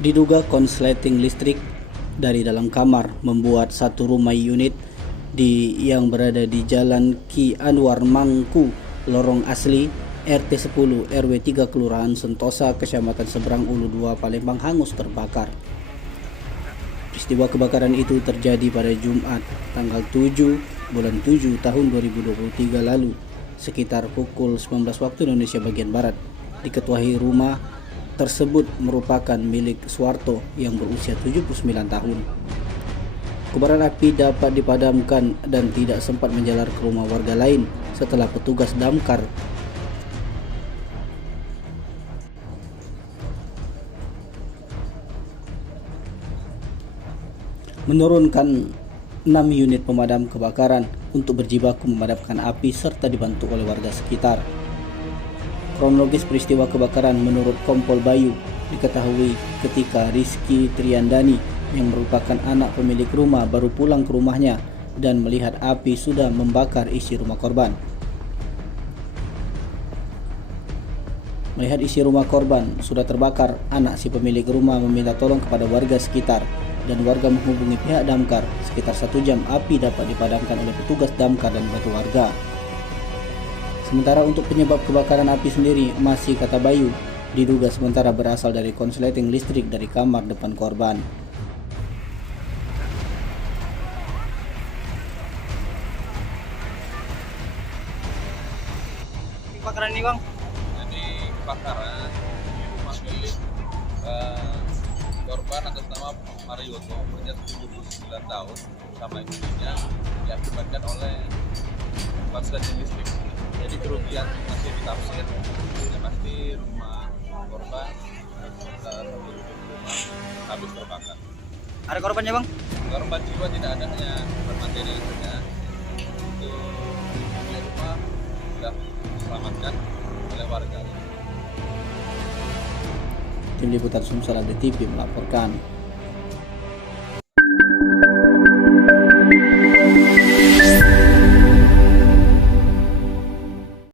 Diduga konsleting listrik dari dalam kamar membuat satu rumah unit yang berada di Jalan Ki Anwar Mangku, Lorong Asli, RT 10 RW 3 Kelurahan Sentosa, Kecamatan Seberang Ulu 2, Palembang hangus terbakar. Peristiwa kebakaran itu terjadi pada Jumat, tanggal 7 bulan 7 tahun 2023 lalu, sekitar pukul 19 waktu Indonesia bagian Barat. Diketuai rumah tersebut merupakan milik Suwarto yang berusia 79 tahun. Kobaran api dapat dipadamkan dan tidak sempat menjalar ke rumah warga lain setelah petugas damkar menurunkan 6 unit pemadam kebakaran untuk berjibaku memadamkan api serta dibantu oleh warga sekitar. Kronologis peristiwa kebakaran menurut Kompol Bayu diketahui ketika Rizky Triandani yang merupakan anak pemilik rumah baru pulang ke rumahnya dan melihat api sudah membakar isi rumah korban. Melihat isi rumah korban sudah terbakar, anak si pemilik rumah meminta tolong kepada warga sekitar dan warga menghubungi pihak damkar. Sekitar 1 jam api dapat dipadamkan oleh petugas damkar dan bantu warga. Sementara untuk penyebab kebakaran api sendiri masih, kata Bayu, diduga sementara berasal dari konsleting listrik dari kamar depan korban. Kebakaran ini, Bang? Jadi kebakaran di rumah milik korban atas nama Marioto, berusia 79 tahun, sama istrinya, diakibatkan oleh konsleting listrik. Jadi kerugian masih ditafsir, yang pasti rumah korban satu rumah habis terbakar. Ada korbannya, Bang? Korban jiwa tidak ada, hanya korban materi saja. Untuk pemilik rumah sudah diselamatkan oleh warga. Tim Liputan Sumsel TV melaporkan.